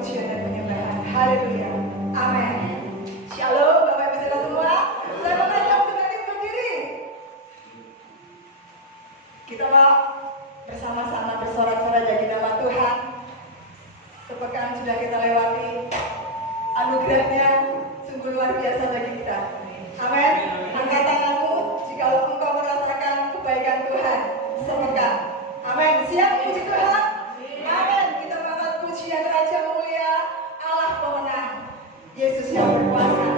pujian dan penyembahan. Haleluya. Amin. Shalom Bapak Ibu Saudara semua. Saya mengajak untuk bangkit berdiri. Kita mau bersama-sama bersorak-sorai bagi nama Tuhan. Sepekan sudah kita lewati, anugerahnya sungguh luar biasa bagi kita. Amin. Angkat tanganmu jika engkau merasakan kebaikan Tuhan sepekan. Amin. Siap puji Tuhan? Amin. Kita angkat pujian Raja Mulia, Allah pemenang, Yesus yang berkuasa.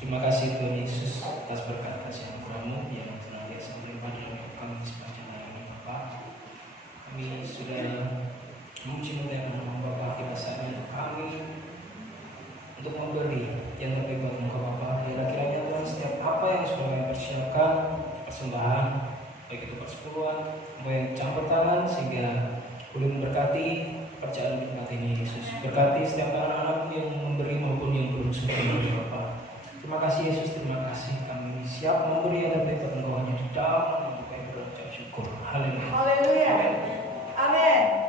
Terima kasih Tuhan Yesus atas berkat kasih anugerah-Mu yang senantiasa melimpah dalam hidup kami sepanjang hari ini Bapa. Kami sudah memuji muliakan nama Bapa, kita saatnya kami untuk memberi yang terbaik buat Engkau Bapa. Kiranya Tuhan setiap apa yang sudah kami persiapkan, persembahan, baik itu persepuluhan, baik campur tangan, sehingga boleh memberkati perjalanan kita ini Yesus. Berkati setiap anak-anak yang memberi maupun yang belum sempat memberi Bapa. Terima kasih Yesus, terima kasih. Kami siap memberi yang berkat Engkau hanya di dalam nama kami berucap syukur. Haleluya. Haleluya. Amin.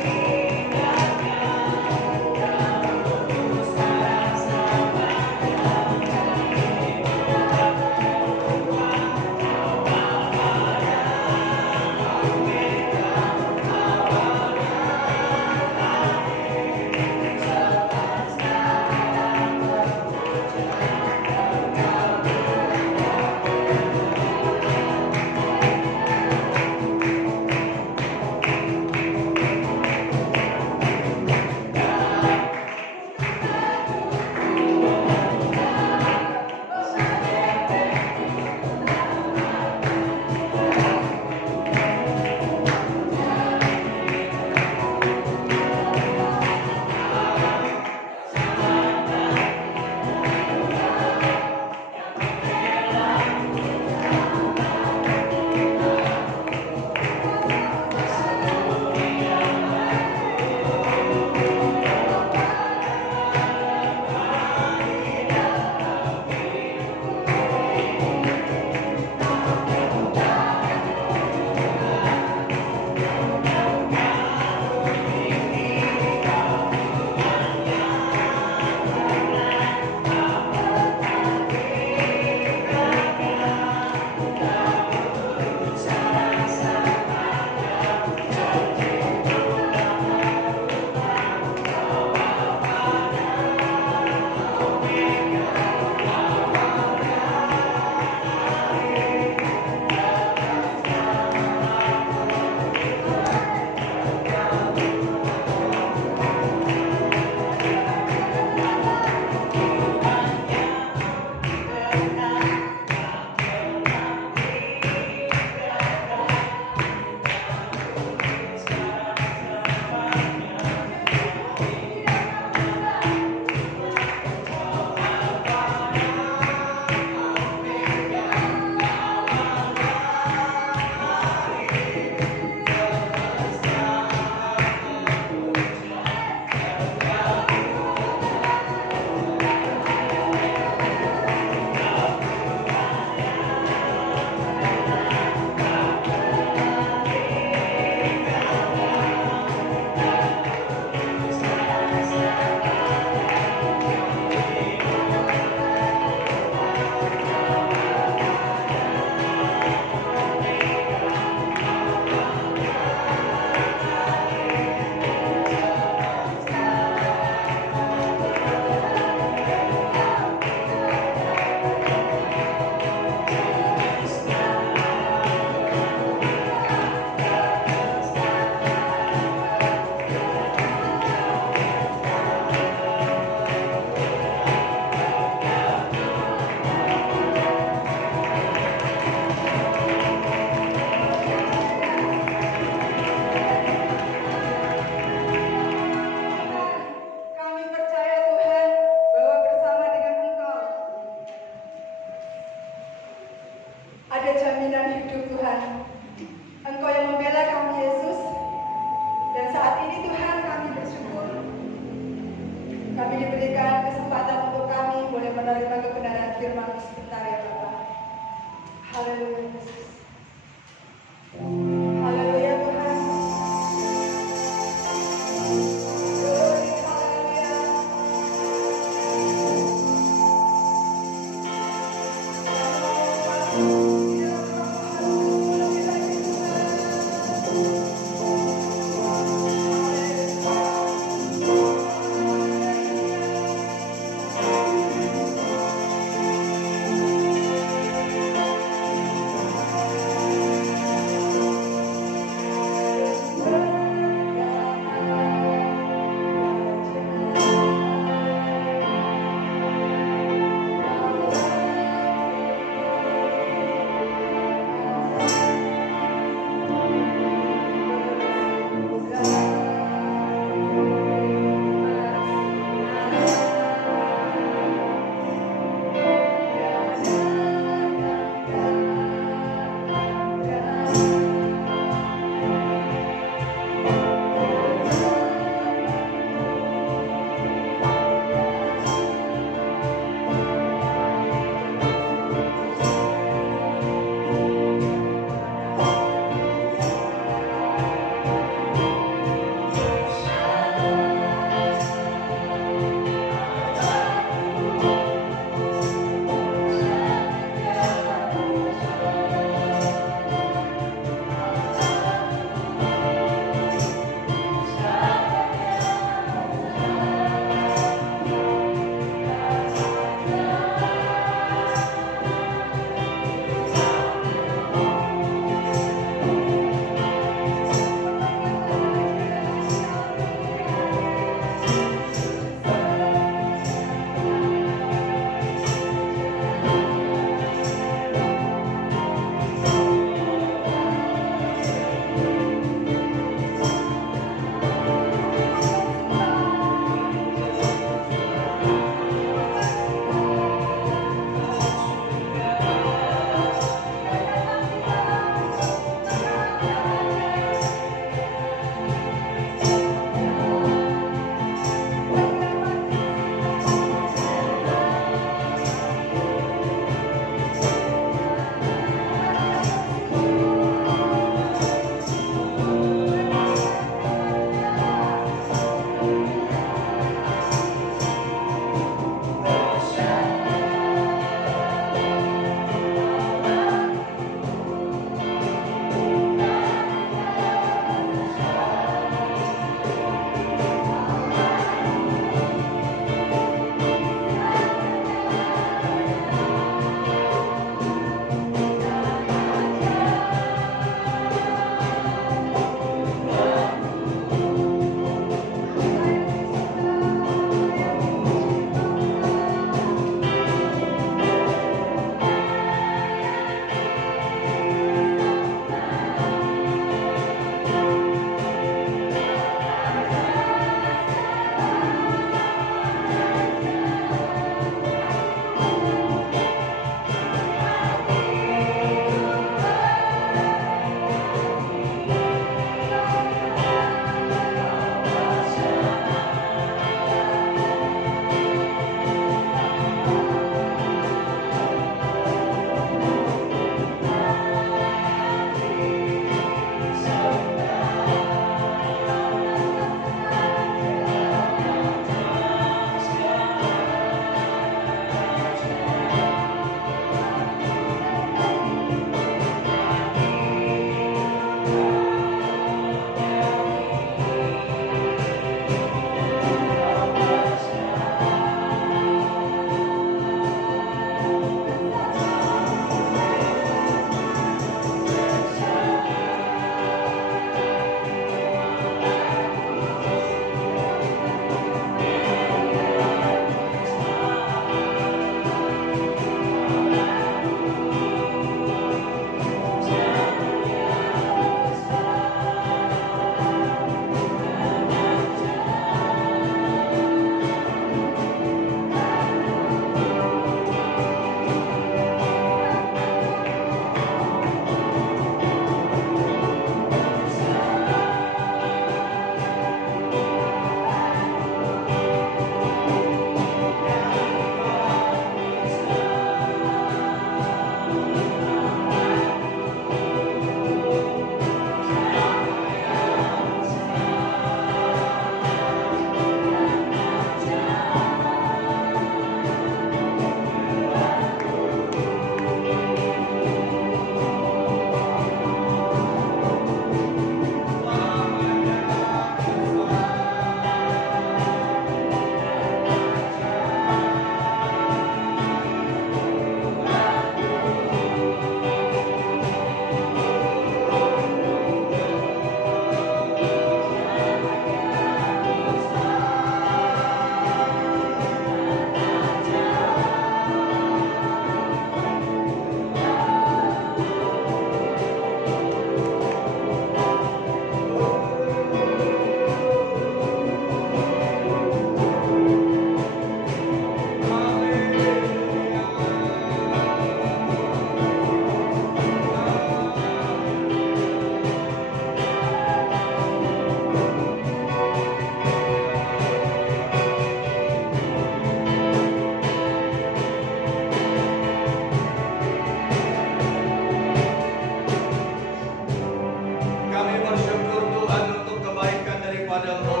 kepada-Mu.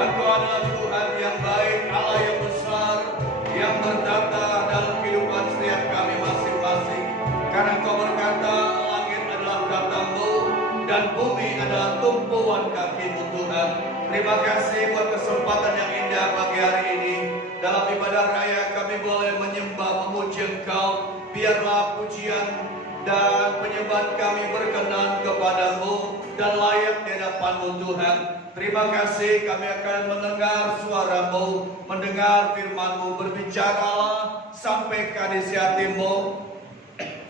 Engkau adalah Tuhan yang baik, Allah yang besar, yang bertata dalam kehidupan setiap kami masing-masing. Karena Engkau berkata, langit adalah kata-Mu dan bumi adalah tumpuan kaki-Mu Tuhan. Terima kasih buat kesempatan yang indah pagi hari ini. Dalam ibadah raya kami boleh menyembah, memuji Engkau. Biarlah pujian dan penyembahan kami berkenan kepada-Mu dan layak di hadapan-Mu Tuhan. Terima kasih kami akan mendengar suara-Mu, mendengar firman-Mu. Berbicaralah, sampaikan isi hati-Mu,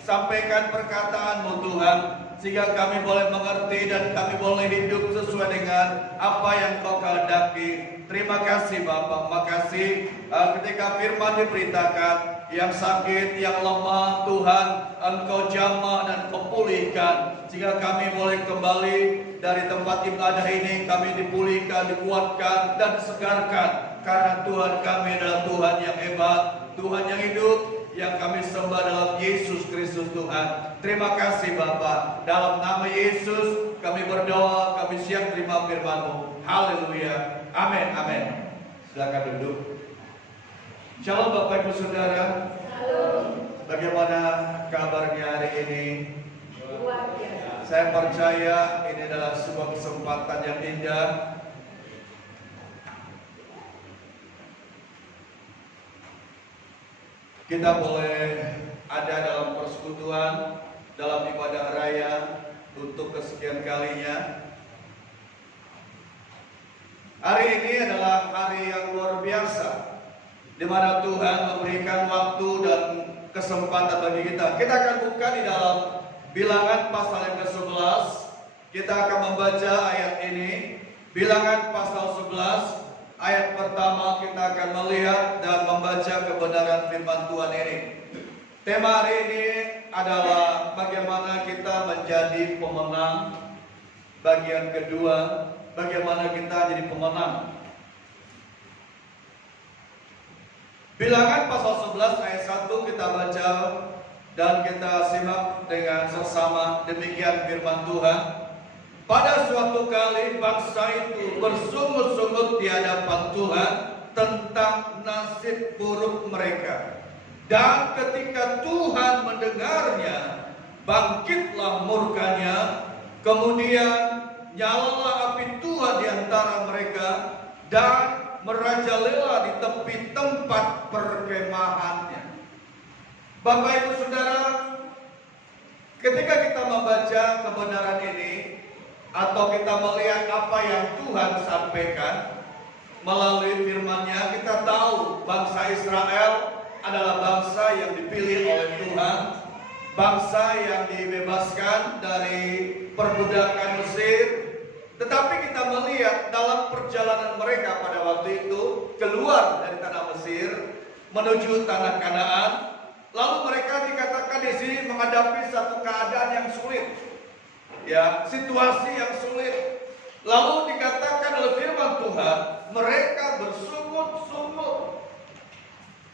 sampaikan perkataan-Mu Tuhan, sehingga kami boleh mengerti dan kami boleh hidup sesuai dengan apa yang Kau kehendaki. Terima kasih Bapa, makasih ketika firman diberitakan, yang sakit, yang lemah, Tuhan Engkau jamah dan Kau pulihkan, sehingga kami boleh kembali dari tempat ibadah ini, kami dipulihkan, dikuatkan dan disegarkan, karena Tuhan kami adalah Tuhan yang hebat, Tuhan yang hidup, yang kami sembah dalam Yesus Kristus Tuhan. Terima kasih Bapa, dalam nama Yesus kami berdoa, kami siap terima firman-Mu. Haleluya, amin, amin. Silakan duduk. Shalom Bapak Ibu Saudara. Halo. Bagaimana kabarnya hari ini? Luar biasa. Saya percaya ini adalah sebuah kesempatan yang indah. Kita boleh ada dalam persekutuan, dalam ibadah raya untuk kesekian kalinya. Hari ini adalah hari yang luar biasa, di mana Tuhan memberikan waktu dan kesempatan bagi kita. Kita akan buka di dalam Bilangan pasal yang ke-11. Kita akan membaca ayat ini. Bilangan pasal 11 ayat pertama, kita akan melihat dan membaca kebenaran firman Tuhan ini. Tema hari ini adalah bagaimana kita menjadi pemenang. Bagian kedua, bagaimana kita jadi pemenang. Bilangan pasal 11 ayat 1 kita baca dan kita simak dengan seksama. Demikian firman Tuhan. Pada suatu kali bangsa itu bersungut-sungut di hadapan Tuhan tentang nasib buruk mereka. Dan ketika Tuhan mendengarnya, bangkitlah murkanya. Kemudian nyalalah api Tuhan di antara mereka dan merajalela di tepi tempat perkemahannya. Bapak Ibu Saudara, ketika kita membaca kebenaran ini atau kita melihat apa yang Tuhan sampaikan melalui firman-Nya, kita tahu bangsa Israel adalah bangsa yang dipilih oleh Tuhan, bangsa yang dibebaskan dari perbudakan Mesir. Tetapi kita melihat dalam perjalanan mereka pada waktu itu keluar dari tanah Mesir menuju tanah Kanaan, lalu mereka dikatakan di sini menghadapi satu keadaan yang sulit, ya, situasi yang sulit. Lalu dikatakan oleh firman Tuhan, mereka bersungut-sungut.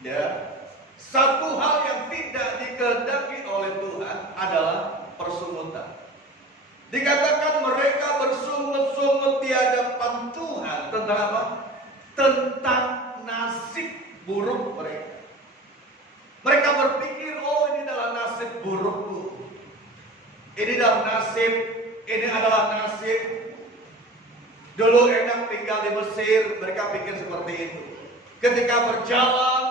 Ya, satu hal yang tidak dikehendaki oleh Tuhan adalah persungutan. Dikatakan mereka bersungut-sungut di hadapan Tuhan tentang apa? Tentang nasib buruk mereka. Mereka berpikir, oh ini adalah nasib burukku. Ini adalah nasib, ini adalah nasib. Dulu enak tinggal di Mesir, mereka pikir seperti itu. Ketika berjalan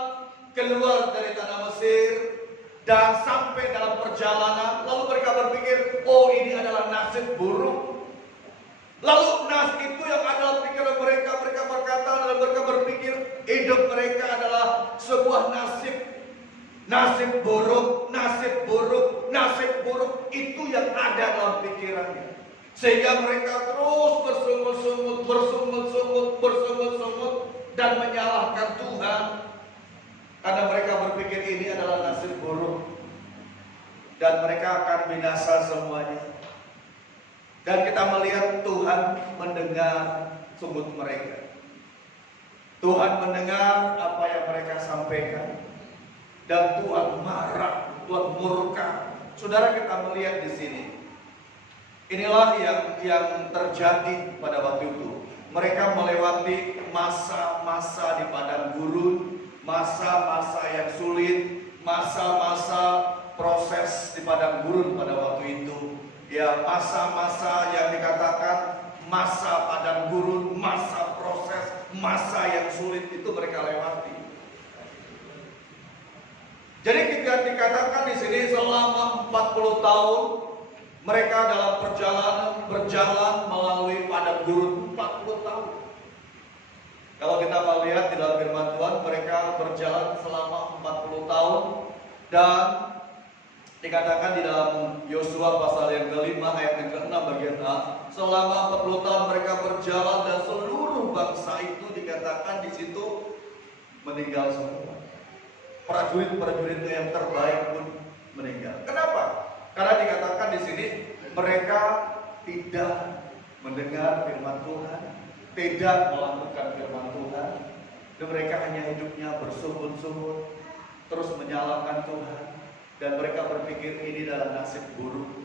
keluar dari tanah Mesir dan sampai dalam perjalanan, lalu mereka berpikir, oh ini adalah nasib buruk. Lalu nasib itu yang ada dalam pikiran mereka, mereka berkata dan mereka berpikir hidup mereka adalah sebuah nasib. Nasib buruk, nasib buruk, nasib buruk, itu yang ada dalam pikirannya. Sehingga mereka terus bersungut-sungut dan menyalahkan Tuhan. Karena mereka berpikir ini adalah nasib buruk dan mereka akan binasa semuanya. Dan kita melihat Tuhan mendengar sungut mereka. Tuhan mendengar apa yang mereka sampaikan. Dan Tuhan marah, Tuhan murka. Saudara, kita melihat di sini. Inilah yang terjadi pada waktu itu. mereka melewati masa-masa di padang gurun, masa-masa yang sulit, masa-masa proses di padang gurun pada waktu itu. Ya, masa-masa yang dikatakan masa padang gurun, masa proses, masa yang sulit itu mereka lewati. Jadi kita dikatakan di sini selama 40 tahun mereka dalam perjalanan berjalan melalui padang gurun 40 tahun. Kalau kita melihat di dalam firman Tuhan, mereka berjalan selama 40 tahun dan dikatakan di dalam Yosua pasal yang kelima ayat yang ke-6 bagian A, selama 40 tahun mereka berjalan dan seluruh bangsa itu dikatakan di situ meninggal semua. Prajurit-prajuritnya yang terbaik pun meninggal. Kenapa? Karena dikatakan di sini mereka tidak mendengar firman Tuhan, tidak melakukan firman Tuhan, dan mereka hanya hidupnya bersungut-sungut, terus menyalahkan Tuhan, dan mereka berpikir ini adalah nasib buruk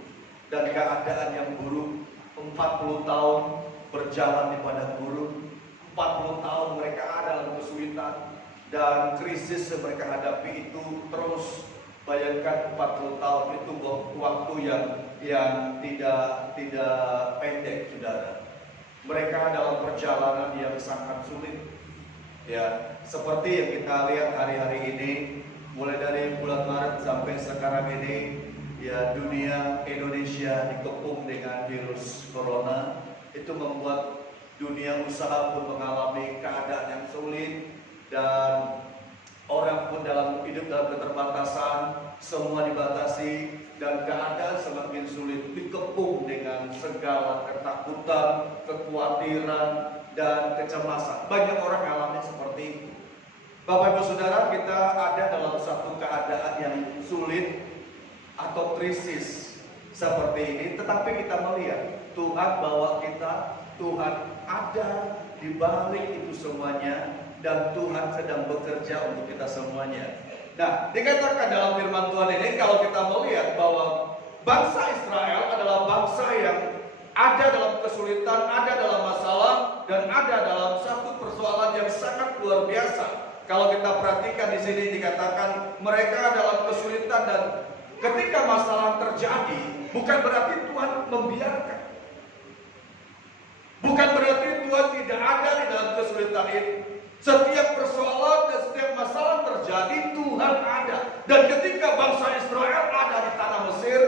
dan keadaan yang buruk. 40 tahun berjalan di padang gurun, 40 tahun mereka ada dalam kesulitan dan krisis yang mereka hadapi itu terus. Bayangkan 40 tahun itu waktu yang tidak pendek, saudara. Mereka dalam perjalanan yang sangat sulit. Ya, seperti yang kita lihat hari-hari ini, mulai dari bulan Maret sampai sekarang ini, ya dunia Indonesia dikepung dengan virus corona. Itu membuat dunia usaha pun mengalami keadaan yang sulit dan orang pun dalam hidup dalam keterbatasan, semua dibatasi dan keadaan semakin sulit, dikepung dengan segala ketakutan, kekhawatiran dan kecemasan. Banyak orang mengalami seperti itu. Bapak Ibu Saudara, kita ada dalam satu keadaan yang sulit atau krisis seperti ini, tetapi kita melihat Tuhan bawa kita, Tuhan ada di balik itu semuanya, dan Tuhan sedang bekerja untuk kita semuanya. Nah, dikatakan dalam firman Tuhan ini, kalau kita melihat bahwa bangsa Israel adalah bangsa yang ada dalam kesulitan, ada dalam masalah, dan ada dalam satu persoalan yang sangat luar biasa. Kalau kita perhatikan di sini dikatakan mereka dalam kesulitan, dan ketika masalah terjadi, bukan berarti Tuhan membiarkan. Bukan berarti Tuhan tidak ada di dalam kesulitan itu. Setiap persoalan dan setiap masalah terjadi, Tuhan ada. Dan ketika bangsa Israel ada di tanah Mesir,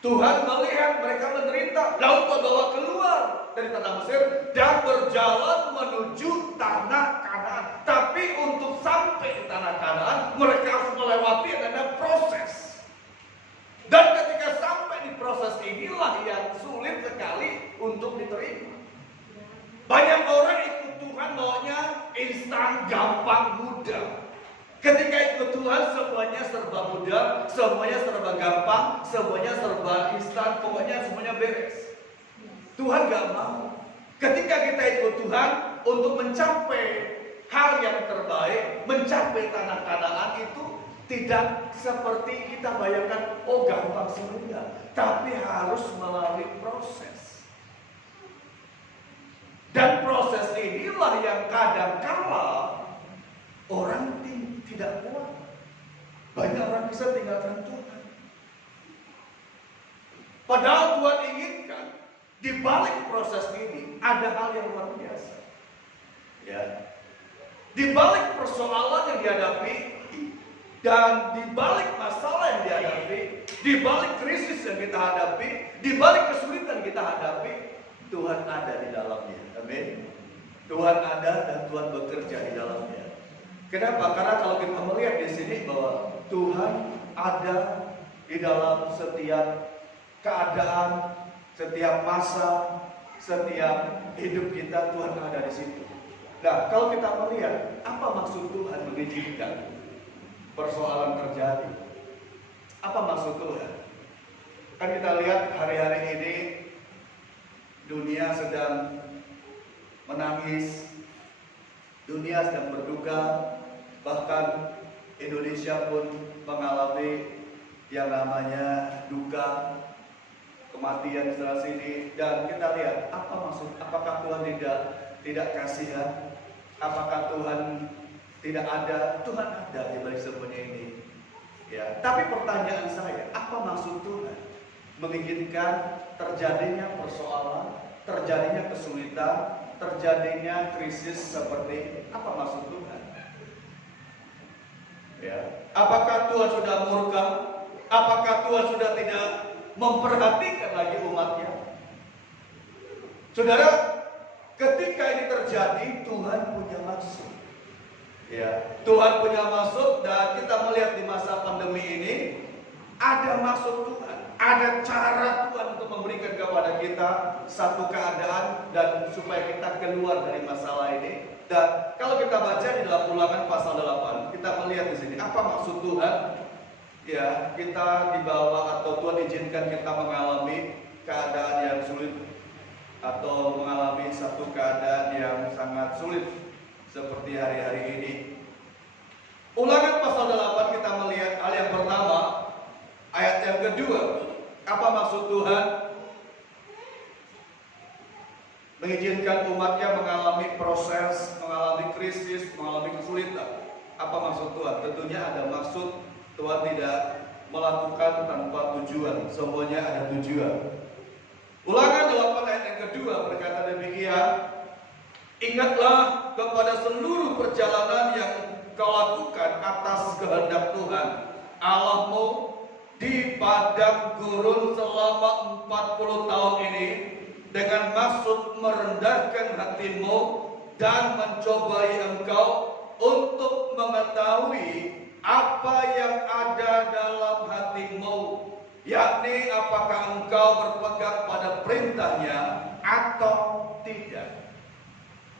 Tuhan melihat mereka menderita, lalu Tuhan bawa keluar dari tanah Mesir dan berjalan menuju tanah Kanaan. Tapi untuk sampai di tanah Kanaan, mereka harus melewati ada proses. Dan ketika sampai di proses inilah yang sulit sekali untuk diterima. Banyak orang ikut Tuhan maunya instan, gampang, mudah. Ketika ikut Tuhan semuanya serba mudah, semuanya serba gampang, semuanya serba instan, pokoknya semuanya beres. Tuhan gak mau. Ketika kita ikut Tuhan untuk mencapai hal yang terbaik, mencapai tanah Kanaan itu tidak seperti kita bayangkan, oh gampang semuanya, tapi harus melalui proses. Dan proses inilah yang kadang-kala orang tidak kuat. Banyak orang bisa tinggalkan Tuhan. Padahal Tuhan inginkan di balik proses ini ada hal yang luar biasa. Ya. Di balik persoalan yang dihadapi dan di balik masalah yang dihadapi, di balik krisis yang kita hadapi, di balik kesulitan yang kita hadapi, Tuhan ada di dalamnya. Amin. Tuhan ada dan Tuhan bekerja di dalamnya. Kenapa? Karena kalau kita melihat di sini bahwa Tuhan ada di dalam setiap keadaan, setiap masa, setiap hidup kita, Tuhan ada di situ. Nah, kalau kita melihat apa maksud Tuhan mengizinkan persoalan terjadi? Apa maksud Tuhan? Kan kita lihat hari-hari ini dunia sedang menangis, dunia sedang berduka, bahkan Indonesia pun mengalami yang namanya duka. kematian setelah sini, dan kita lihat apa maksud, apakah Tuhan tidak kasihan, apakah Tuhan tidak ada? Tuhan ada di balik semuanya ini. Ya, tapi pertanyaan saya, apa maksud Tuhan mengizinkan terjadinya persoalan, terjadinya kesulitan, terjadinya krisis seperti ini? Apa maksud Tuhan? Ya, apakah Tuhan sudah murka? Apakah Tuhan sudah tidak memperhatikan lagi umatnya? Saudara, ketika ini terjadi, Tuhan punya maksud. Ya, Tuhan punya maksud, dan kita melihat di masa pandemi ini ada maksud Tuhan, ada cara Tuhan untuk memberikan kepada kita satu keadaan dan supaya kita keluar dari masalah ini. Dan kalau kita baca di dalam Ulangan pasal 8, kita melihat di sini apa maksud Tuhan. Ya, kita dibawa atau Tuhan izinkan kita mengalami keadaan yang sulit atau mengalami satu keadaan yang sangat sulit seperti hari-hari ini. Ulangan pasal 8 kita melihat hal yang pertama, ayat yang kedua. Apa maksud Tuhan mengizinkan umatnya mengalami proses, mengalami krisis, mengalami kesulitan? Apa maksud Tuhan? Tentunya ada maksud. Tuhan tidak melakukan tanpa tujuan. Semuanya ada tujuan. Ulangan 8 ayat yang kedua berkata demikian, ingatlah kepada seluruh perjalanan yang kau lakukan atas kehendak Tuhan Allahmu di padang gurun selama 40 tahun ini, dengan maksud merendahkan hatimu dan mencobai engkau untuk mengetahui apa yang ada dalam hatimu, yakni apakah engkau berpegang pada perintahnya atau tidak.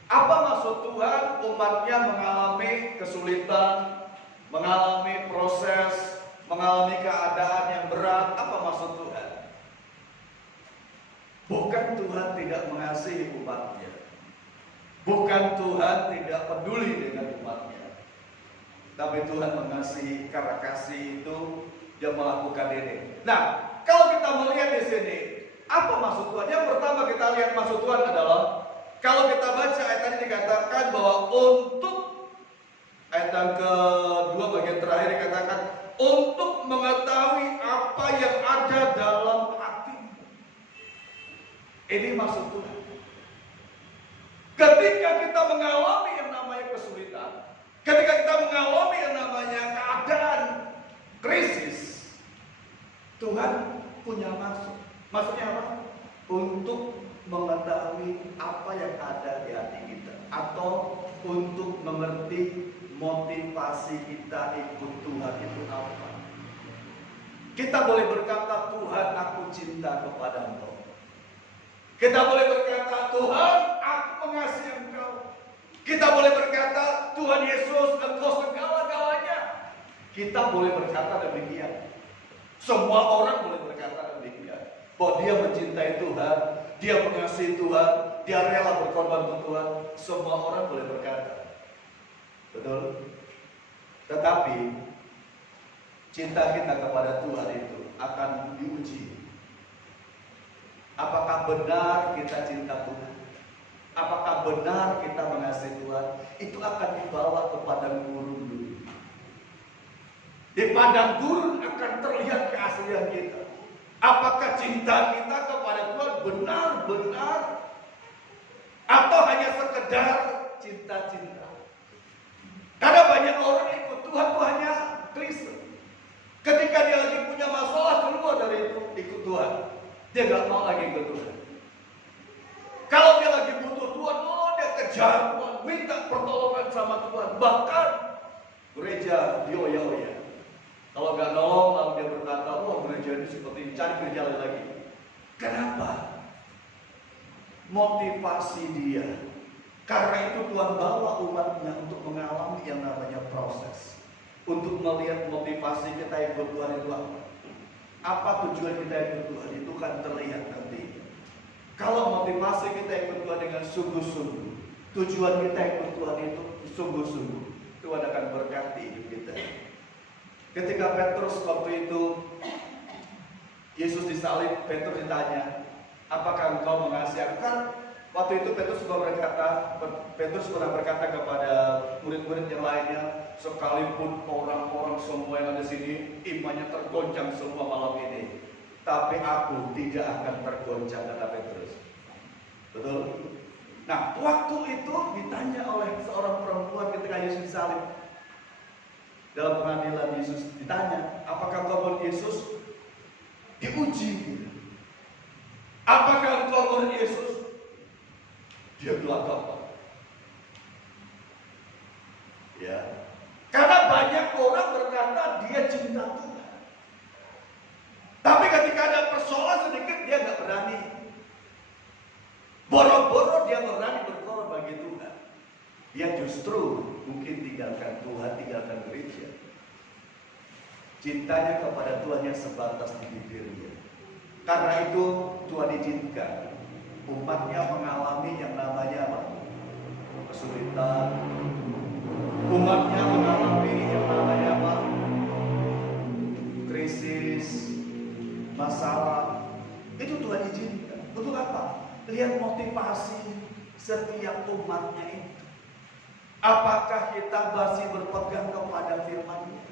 Apa maksud Tuhan umatnya mengalami kesulitan, mengalami proses, mengalami keadaan yang berat? Apa maksud Tuhan? Bukan Tuhan tidak mengasihi umatnya, bukan Tuhan tidak peduli dengan umatnya, tapi Tuhan mengasihi. Karena kasih itu Dia melakukan ini. Nah, kalau kita melihat di sini, apa maksud Tuhan? Yang pertama kita lihat maksud Tuhan adalah, kalau kita baca ayat tadi dikatakan bahwa untuk, ayat yang kedua bagian terakhir dikatakan untuk mengetahui apa yang ada dalam hati. Ini maksud Tuhan. Ketika kita mengalami yang namanya kesulitan, ketika kita mengalami yang namanya keadaan krisis, Tuhan punya maksud. Maksudnya apa? Untuk mengetahui apa yang ada di hati kita, atau untuk mengerti motivasi kita ikut Tuhan itu apa. Kita boleh berkata, Tuhan, aku cinta kepada Engkau. Kita boleh berkata, Tuhan, aku mengasihi Engkau. Kita boleh berkata, Tuhan Yesus, Engkau segala-galanya. Kita boleh berkata demikian. Semua orang boleh berkata demikian, bahwa dia mencintai Tuhan, dia mengasihi Tuhan, dia rela berkorban untuk Tuhan. Semua orang boleh berkata. Betul? Tetapi cinta kita kepada Tuhan itu akan diuji. Apakah benar kita cinta Tuhan? Apakah benar kita mengasihi Tuhan? Itu akan dibawa ke padang gurun dulu. Di padang gurun akan terlihat keaslian kita. Apakah cinta kita kepada Tuhan benar-benar, atau hanya sekedar cinta-cinta? Karena banyak orang ikut Tuhan itu hanya klise. Ketika dia lagi punya masalah, keluar dari itu, ikut Tuhan. Dia gak mau lagi ikut Tuhan. Kalau dia lagi butuh Tuhan, dia kejar Tuhan, minta pertolongan sama Tuhan. Bahkan gereja dioya-oya. Kalau gak nolong, lalu dia berkata, gereja ini seperti ini, cari gereja lain lagi. Kenapa? Motivasi dia. Karena itu Tuhan bawa umatnya untuk mengalami yang namanya proses. Untuk melihat motivasi kita ikut Tuhan itu apa. Apa tujuan kita ikut Tuhan itu kan terlihat nanti. Kalau motivasi kita ikut Tuhan dengan sungguh-sungguh, tujuan kita ikut Tuhan itu sungguh-sungguh, Tuhan akan berkati hidup kita. Ketika Petrus waktu itu Yesus disalib, Petrus ditanya, apakah engkau mengasihi aku? Kan waktu itu Petrus pernah berkata kepada murid-murid yang lainnya, sekalipun orang-orang semua yang ada di sini imannya tergoncang semua malam ini, tapi aku tidak akan tergoncang, kata Petrus. Betul? Nah, waktu itu ditanya oleh seorang perempuan ketika Yesus disalib. Dalam pengadilan Yesus ditanya, apakah engkau murid Yesus? Diuji. Apakah engkau murid Yesus? Dia gelagapan. Ya. Karena banyak orang berkata dia cinta Tuhan. Tapi ketika ada persoalan sedikit dia nggak berani. Boro-boro dia berani berkorban bagi Tuhan. Dia justru mungkin tinggalkan Tuhan, tinggalkan gereja. Cintanya kepada Tuhan yang sebatas di bibirnya. Karena itu Tuhan izinkan umatnya mengalami yang namanya apa? Kesulitan. Umatnya mengalami yang namanya apa? Krisis, masalah. Itu Tuhan izinkan. Untuk apa? Lihat motivasi setiap umatnya itu. Apakah kita masih berpegang kepada firman-Nya?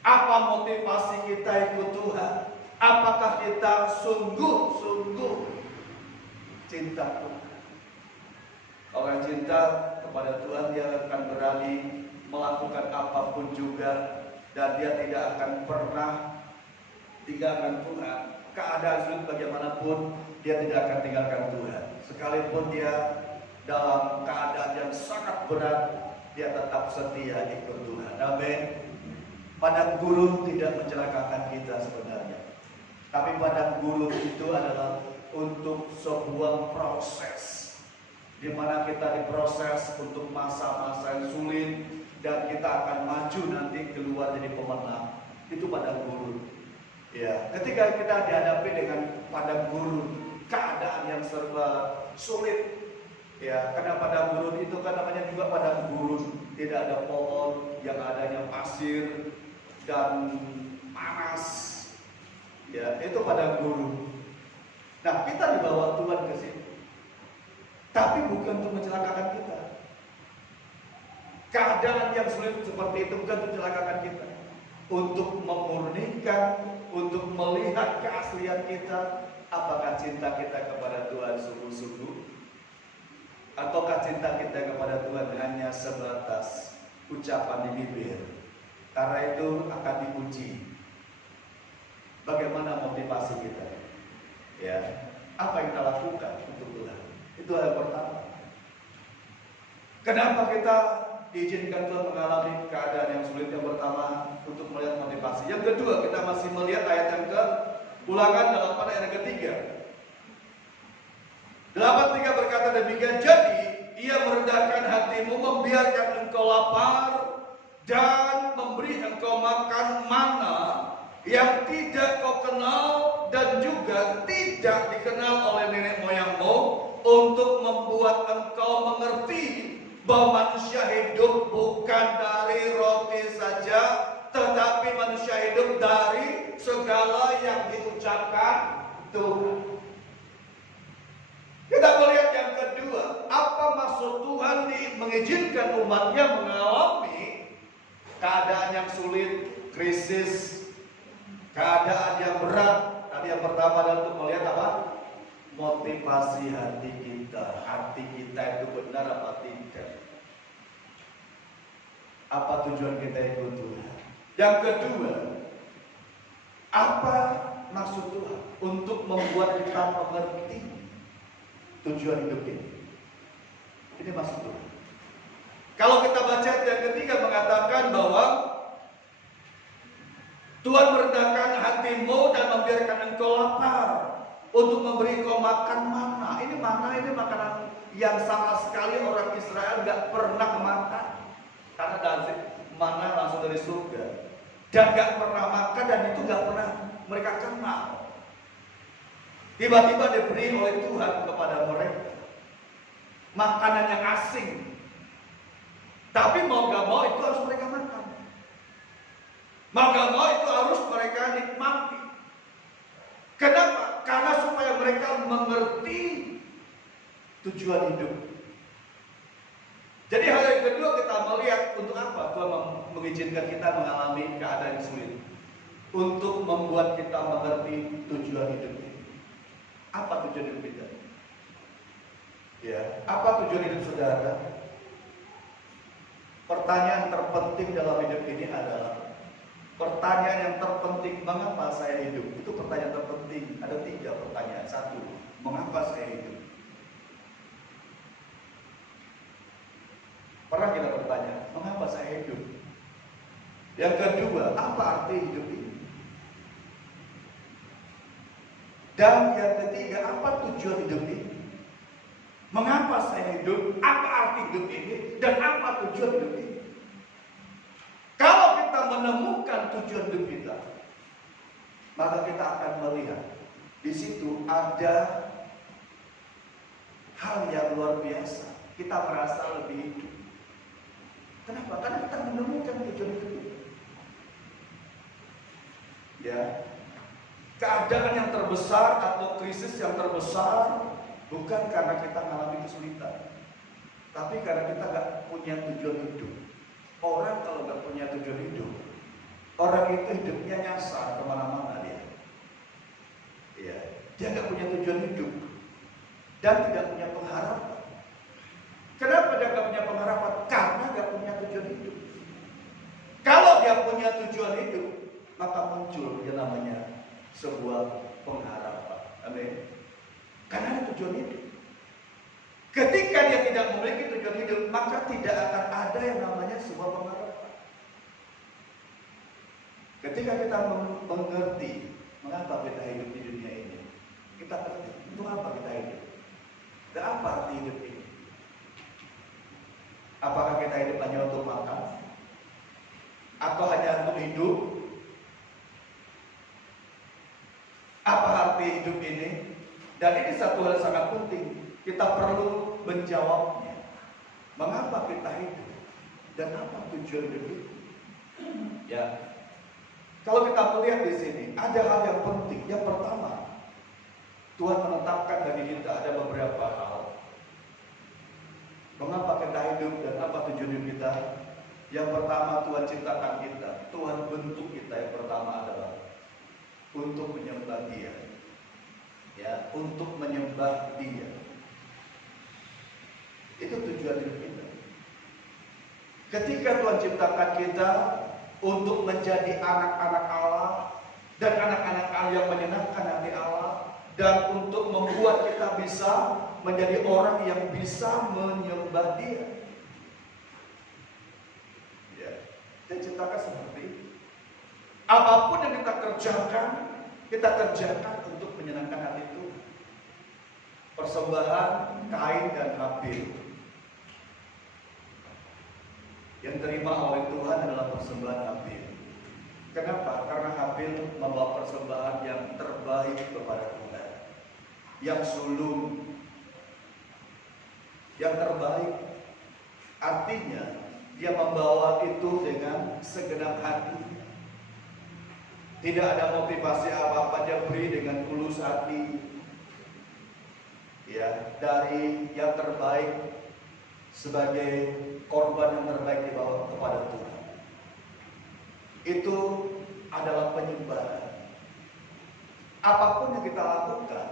Apa motivasi kita ikut Tuhan? Apakah kita sungguh-sungguh cinta Tuhan? Orang cinta kepada Tuhan, dia akan berani melakukan apapun juga, dan dia tidak akan pernah tinggalkan Tuhan. Keadaan sulit bagaimanapun, dia tidak akan tinggalkan Tuhan. Sekalipun dia dalam keadaan yang sangat berat, dia tetap setia ikut Tuhan. Amin. Padang gurun tidak mencelakakan kita sebenarnya, tapi padang gurun itu adalah untuk sebuah proses, di mana kita diproses untuk masa-masa yang sulit, dan kita akan maju nanti keluar jadi pemenang. Itu padang gurun. Ya, ketika kita dihadapi dengan padang gurun, keadaan yang serba sulit, ya, karena padang gurun itu kan namanya juga padang gurun, tidak ada pohon, yang adanya pasir dan panas. Ya, itu padang gurun. Nah, kita dibawa Tuhan ke situ, tapi bukan untuk mencelakakan kita. Keadaan yang sulit seperti itu bukan untuk mencelakakan kita, untuk memurnikan, untuk melihat keaslian kita. Apakah cinta kita kepada Tuhan sungguh-sungguh, ataukah cinta kita kepada Tuhan hanya sebatas ucapan di bibir? Karena itu akan diuji. Bagaimana motivasi kita? Ya, apa yang kita lakukan untuk Tuhan? Itu yang pertama. Kenapa kita diizinkan Tuhan mengalami keadaan yang sulit? Yang pertama, untuk melihat motivasi. Yang kedua, kita masih melihat ayat yang Ulangan 8 ayat yang ketiga. 8:3 berkata demikian, jadi ia merendahkan hatimu, membiarkan engkau lapar, dan memberi engkau makan mana yang tidak kau kenal dan juga tidak dikenal oleh nenek moyangmu, untuk membuat engkau mengerti bahwa manusia hidup bukan dari roti saja, tetapi manusia hidup dari segala yang diucapkan Tuhan. Kita melihat yang kedua, apa maksud Tuhan mengizinkan umatnya mengalami keadaan yang sulit, krisis, keadaan yang berat. Tadi yang pertama adalah untuk melihat apa? Motivasi hati kita. Hati kita itu benar apa tidak? Apa tujuan kita ikut Tuhan? Yang kedua, apa maksud Tuhan untuk membuat kita mengerti tujuan hidup ini? Ini maksud Tuhan. Kalau kita baca yang ketiga mengatakan bahwa Tuhan merendahkan hatimu dan membiarkan engkau lapar, untuk memberi engkau makan mana. Ini mana, ini makanan yang sama sekali orang Israel gak pernah makan, karena dari mana langsung dari surga, dan gak pernah makan, dan itu gak pernah mereka kenal. Tiba-tiba diberi oleh Tuhan kepada mereka makanan yang asing, tapi mau gak mau itu harus mereka makan, mau gak mau itu harus mereka nikmati. Kenapa? Karena supaya mereka mengerti tujuan hidup. Jadi hal yang kedua kita melihat untuk apa Tuhan mengizinkan kita mengalami keadaan yang sulit. Untuk membuat kita mengerti tujuan hidup ini. Apa tujuan hidup kita? Ya, apa tujuan hidup saudara? Pertanyaan terpenting dalam hidup ini adalah pertanyaan yang terpenting, mengapa saya hidup? Itu pertanyaan terpenting. Ada 3 pertanyaan. 1, mengapa saya hidup? Pernah kita bertanya, mengapa saya hidup? Yang kedua, apa arti hidup ini? Dan yang ketiga, apa tujuan hidup ini? Mengapa saya hidup? Apa arti hidup ini? Dan apa tujuan hidup ini? Kalau kita menemukan tujuan hidup kita, maka kita akan melihat di situ ada hal yang luar biasa. Kita merasa lebih hidup. Kenapa? Karena kita menemukan tujuan hidup kita. Ya, keadaan yang terbesar atau krisis yang terbesar bukan karena kita mengalami kesulitan, tapi karena kita nggak punya tujuan hidup. Orang kalau nggak punya tujuan hidup, orang itu hidupnya nyasar kemana-mana dia. Ya, dia nggak punya tujuan hidup dan tidak punya pengharapan. Kenapa dia nggak punya pengharapan? Karena nggak punya tujuan hidup. Kalau dia punya tujuan hidup, maka muncul yang namanya sebuah pengharapan. Amin. Karena ada tujuan hidup. Ketika dia tidak memiliki tujuan hidup, maka tidak akan ada yang namanya sebuah pengharapan. Ketika kita mengerti mengapa kita hidup di dunia ini, kita ngerti untuk apa kita hidup. Dan apa arti hidup ini? Apakah kita hidup hanya untuk makan? Atau hanya untuk hidup? Apa arti hidup ini? Dan ini satu hal sangat penting. Kita perlu menjawabnya. Mengapa kita hidup? Dan apa tujuan hidup itu? Ya. Kalau kita melihat di sini, ada hal yang penting. Yang pertama, Tuhan menetapkan bagi kita ada beberapa hal. Mengapa kita hidup dan apa tujuan hidup kita? Yang pertama, Tuhan ciptakan kita. Tuhan bentuk kita. Yang pertama adalah untuk menyembah Dia. Ya, untuk menyembah Dia. Itu tujuan hidup kita. Ketika Tuhan ciptakan kita untuk menjadi anak-anak Allah dan anak-anak Allah yang menyenangkan hati Allah, dan untuk membuat kita bisa menjadi orang yang bisa menyembah Dia. Ya, Dia ciptakan seperti itu. Apapun yang kita kerjakan untuk menyenangkan hati Tuhan. Persembahan Kain dan Habil yang terima oleh Tuhan adalah persembahan Habil. Kenapa? Karena Habil membawa persembahan yang terbaik kepada Tuhan, yang sulung, yang terbaik. Artinya dia membawa itu dengan segenap hati. Tidak ada motivasi apa-apa, dia beri dengan tulus hati. Ya, dari yang terbaik sebagai korban yang terbaik dibawa kepada Tuhan. Itu adalah penyembahan. Apapun yang kita lakukan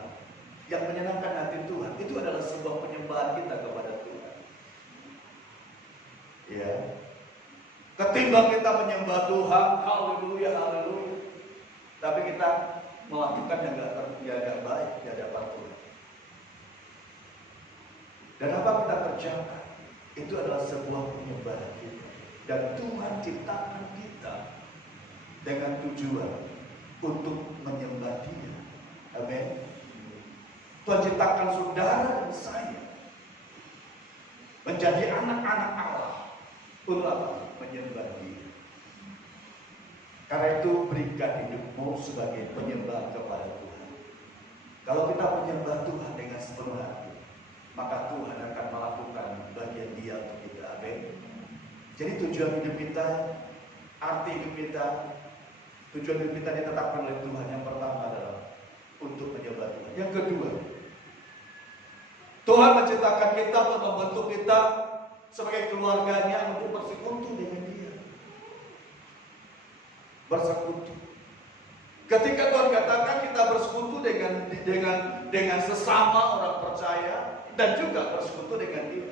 yang menyenangkan hati Tuhan, itu adalah sebuah penyembahan kita kepada Tuhan. Ya. Ketimbang kita menyembah Tuhan, haleluya, haleluya, tapi kita melakukan yang gak baik di hadapan Tuhan. Dan apa kita kerjakan? Itu adalah sebuah penyembahan kita. Dan Tuhan ciptakan kita dengan tujuan untuk menyembah Dia. Amin. Tuhan ciptakan saudara dan saya menjadi anak-anak Allah untuk apa? Menyembah Dia. Karena itu berikan hidupmu sebagai penyembah kepada Tuhan. Kalau kita menyembah Tuhan dengan sepenuh hati, maka Tuhan akan melakukan bagian Dia untuk kita. Amin. Jadi tujuan hidup kita, arti hidup kita, tujuan hidup kita ditetapkan oleh Tuhan. Yang pertama adalah untuk menyembah Tuhan. Yang kedua, Tuhan menciptakan kita untuk membentuk kita sebagai keluarganya untuk bersekutu dengan Dia. Bersekutu. Ketika Tuhan katakan kita bersekutu dengan sesama orang percaya dan juga bersekutu dengan Dia.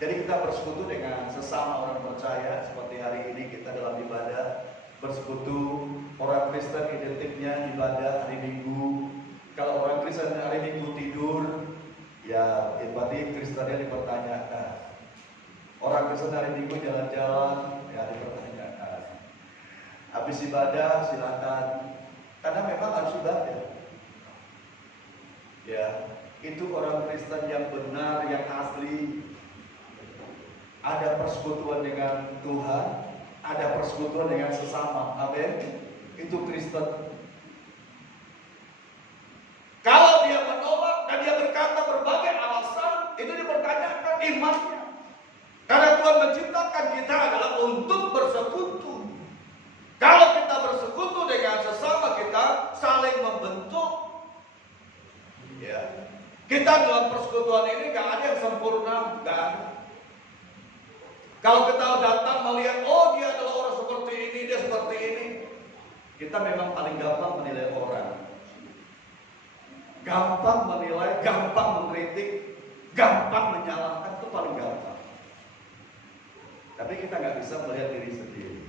Jadi kita bersekutu dengan sesama orang percaya, seperti hari ini kita dalam ibadah bersekutu. Orang Kristen identiknya ibadah hari Minggu. Kalau orang Kristen hari Minggu tidur, ya berarti Kristennya dipertanyakan. Orang Kristen hari Minggu jalan-jalan, ya dipertanyakan. Habis ibadah silakan, karena memang harus ibadah. Ya, itu orang Kristen yang benar, yang asli. Ada persekutuan dengan Tuhan, ada persekutuan dengan sesama. Amin. Itu Kristen. Kalau dia menolak dan dia berkata berbagai alasan, itu dipertanyakan imannya. Karena Tuhan menciptakan kita adalah untuk bersekutu. Kalau kita bersekutu dengan sesama kita, saling membentuk. Ya. Kita dalam persekutuan ini gak ada yang sempurna, gak ada. Kalau kita datang melihat, oh dia adalah orang seperti ini, dia seperti ini, kita memang paling gampang menilai orang. Gampang menilai, gampang mengkritik, gampang menyalahkan, itu paling gampang. Tapi kita nggak bisa melihat diri sendiri.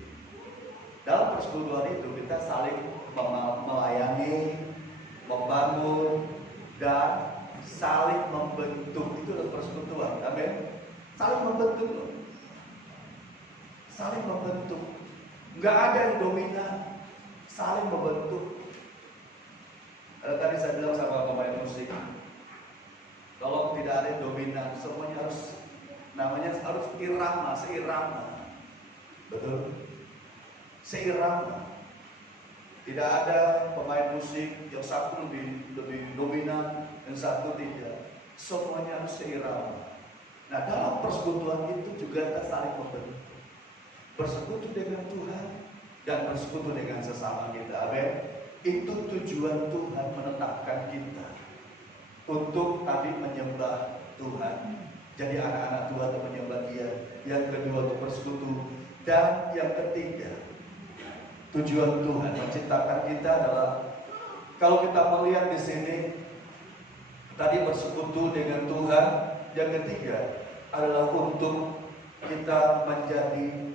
Dalam persekutuan itu kita saling melayani, membangun, dan saling membentuk. Itu adalah persekutuan. Amin. Saling membentuk. Saling membentuk. Nggak ada yang dominan. Saling membentuk. Tadi saya bilang sama pemain musik, kalau tidak ada yang dominan, semuanya harus irama, seirama. Betul? Seirama. Tidak ada pemain musik yang satu lebih dominan dan satu tidak. Semuanya harus seirama. Nah, dalam persekutuan itu juga kita saling membentuk. Bersekutu dengan Tuhan dan bersekutu dengan sesama kita. Amin. Itu tujuan Tuhan menetapkan kita untuk tadi menyembah Tuhan. Jadi anak-anak Tuhan untuk menyembah Dia. Yang kedua untuk bersekutu. Dan yang ketiga, tujuan Tuhan menciptakan kita adalah, kalau kita melihat di sini, tadi bersekutu dengan Tuhan. Yang ketiga adalah untuk kita menjadi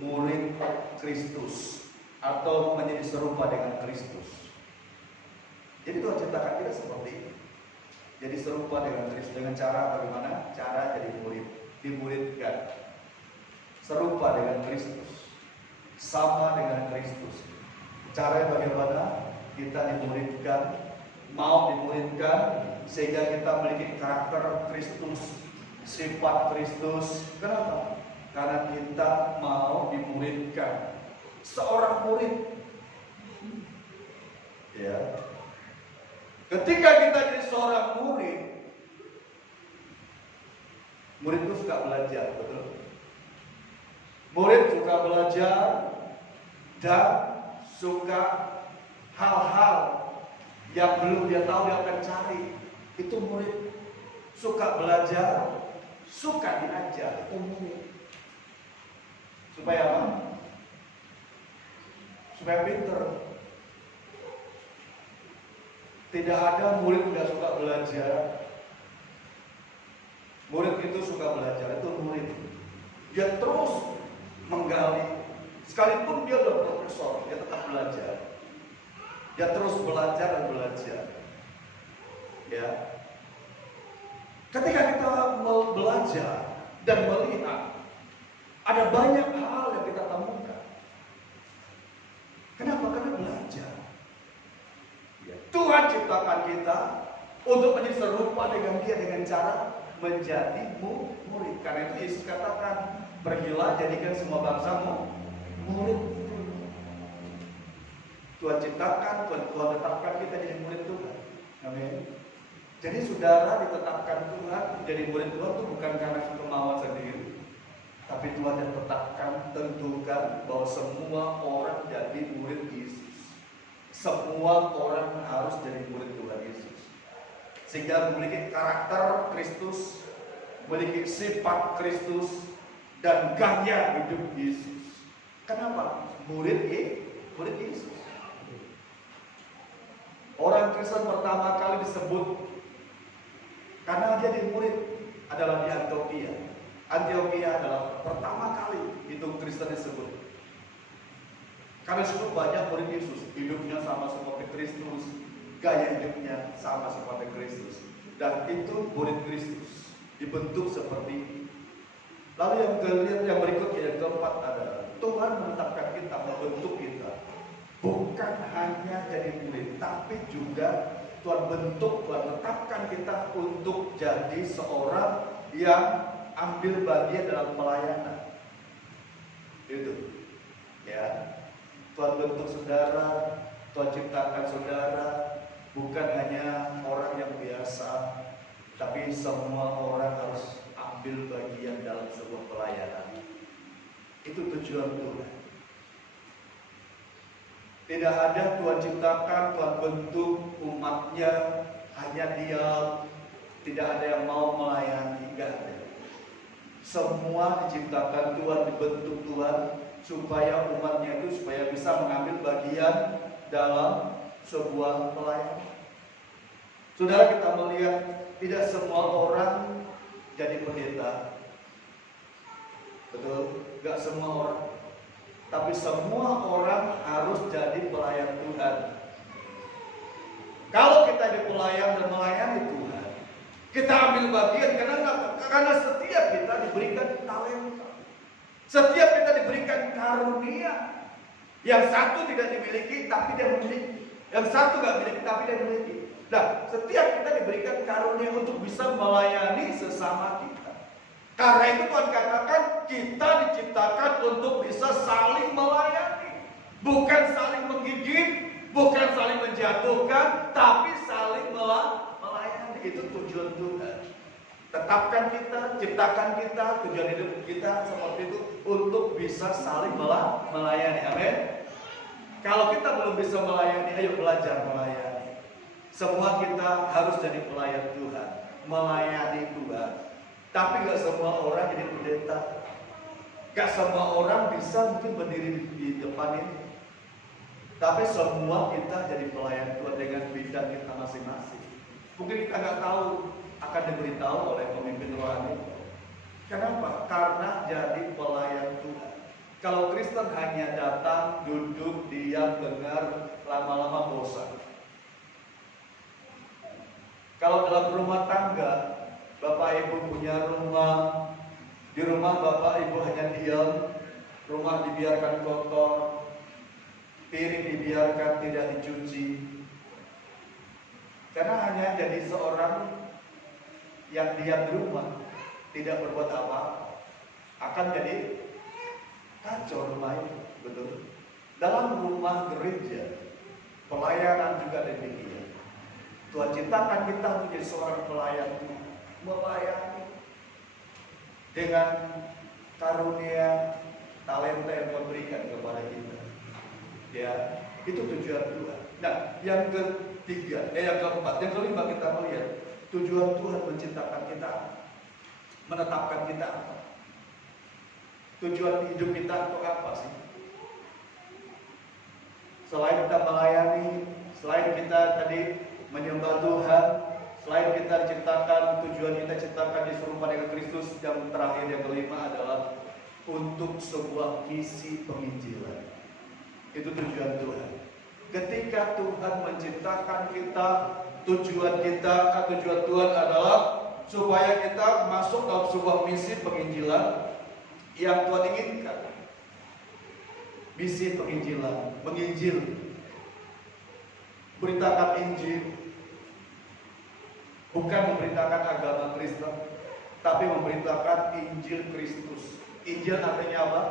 murid Kristus atau menjadi serupa dengan Kristus. Jadi Tuhan ciptakan kita seperti ini. Jadi serupa dengan Kristus. Dengan cara bagaimana? Cara jadi murid, dimuridkan. Serupa dengan Kristus, sama dengan Kristus. Caranya bagaimana? Kita dimuridkan, mau dimuridkan, sehingga kita memiliki karakter Kristus, sifat Kristus. Kenapa? Karena kita mau dimuridkan. Seorang murid, ya. Ketika kita jadi seorang murid, murid itu suka belajar, betul? Murid suka belajar dan suka hal-hal yang belum dia tahu, dia akan cari. Itu murid. Suka belajar, suka diajar, itu murid. Supaya apa? Supaya pinter. Tidak ada murid tidak suka belajar. Murid itu suka belajar, itu murid. Dia terus menggali. Sekalipun dia udah profesor, dia tetap belajar. Dia terus belajar dan belajar. Ya. Ketika kita belajar dan melihat, ada banyak hal yang kita temukan. Kenapa? Karena belajar. Ya. Tuhan ciptakan kita untuk menjadi serupa dengan Dia dengan cara menjadi murid. Karena itu Yesus katakan, pergilah jadikan semua bangsa murid. Tuhan ciptakan, Tuhan tetapkan kita jadi murid Tuhan. Amin. Jadi saudara ditetapkan Tuhan jadi murid Tuhan itu bukan karena kemauan sendiri, tapi Tuhan yang tetapkan, tentukan bahwa semua orang jadi murid Yesus. semua orang harus jadi murid Tuhan Yesus. Sehingga memiliki karakter Kristus, memiliki sifat Kristus, dan gaya hidup Yesus. Kenapa? Murid Yesus. Orang Kristen pertama kali disebut karena dia di murid adalah di Antioquia. Antioquia adalah pertama kali itu Kristen disebut. Karena disebut banyak murid Yesus, hidupnya sama seperti Kristus, gaya hidupnya sama seperti Kristus, dan itu murid Kristus dibentuk seperti ini. Lalu yang berikutnya, yang keempat adalah Tuhan menetapkan kita, membentuk kita, bukan hanya jadi murid, tapi juga Tuhan bentuk, Tuhan tetapkan kita untuk jadi seorang yang ambil bagian dalam pelayanan. Itu, ya. Tuhan bentuk saudara, Tuhan ciptakan saudara, bukan hanya orang yang biasa, tapi semua orang harus ambil bagian dalam sebuah pelayanan. Itu tujuan Tuhan. Tidak ada Tuhan ciptakan, Tuhan bentuk umatnya hanya diam, tidak ada yang mau melayani, tidak ada. Semua diciptakan Tuhan, dibentuk Tuhan, supaya umatnya itu supaya bisa mengambil bagian dalam sebuah pelayanan. Saudara, kita melihat tidak semua orang jadi pendeta. Betul? Gak semua orang. Tapi semua orang harus jadi pelayan Tuhan. Kalau kita jadi pelayan dan melayani Tuhan, kita ambil bagian karena setiap kita diberikan talenta. Setiap kita diberikan karunia. Yang satu tidak dimiliki tapi dia memiliki. Yang satu gak miliki tapi dia memiliki. Nah, setiap kita diberikan karunia untuk bisa melayani sesama kita. Karena itu Tuhan katakan kita diciptakan untuk bisa saling melayani. Bukan saling menggigit, bukan saling menjatuhkan, tapi saling melayani. Itu tujuan Tuhan. Tetapkan kita, ciptakan kita, tujuan hidup kita seperti itu untuk bisa saling melayani. Amin. Kalau kita belum bisa melayani, ayo belajar melayani. Semua kita harus jadi pelayan Tuhan, melayani Tuhan. Tapi gak semua orang jadi pendeta. Gak semua orang bisa mungkin berdiri di depan ini. Tapi semua kita jadi pelayan Tuhan dengan bidang kita masing-masing. Mungkin kita gak tahu, akan diberitahu oleh pemimpin rohani. Kenapa? Karena jadi pelayan Tuhan. Kalau Kristen hanya datang, duduk, diam, dengar, lama-lama bosan. Kalau dalam rumah tangga, Bapak Ibu punya rumah, di rumah Bapak Ibu hanya diam, rumah dibiarkan kotor, piring dibiarkan tidak dicuci. Karena hanya jadi seorang yang diam di rumah, tidak berbuat apa, akan jadi kacau rumah itu, betul. Dalam rumah gereja, pelayanan juga demikian. Tuhan ciptakan kita menjadi seorang pelayan, melayani dengan karunia, talenta yang Tuhan berikan kepada kita. Ya, itu tujuan Tuhan. Nah, yang ketiga, yang keempat, yang kelima kita melihat tujuan Tuhan menciptakan kita, menetapkan kita. Tujuan hidup kita untuk apa sih? Selain kita melayani, selain kita tadi menyembah Tuhan, selain kita diciptakan, tujuan kita ciptakan diserupakan dengan Kristus. Yang terakhir, yang kelima adalah untuk sebuah misi penginjilan. Itu tujuan Tuhan. Ketika Tuhan menciptakan kita, tujuan Tuhan adalah supaya kita masuk dalam sebuah misi penginjilan yang Tuhan inginkan. Misi penginjilan, menginjil, beritakan Injil, bukan memberitakan agama Kristen, tapi memberitakan Injil Kristus. Injil artinya apa?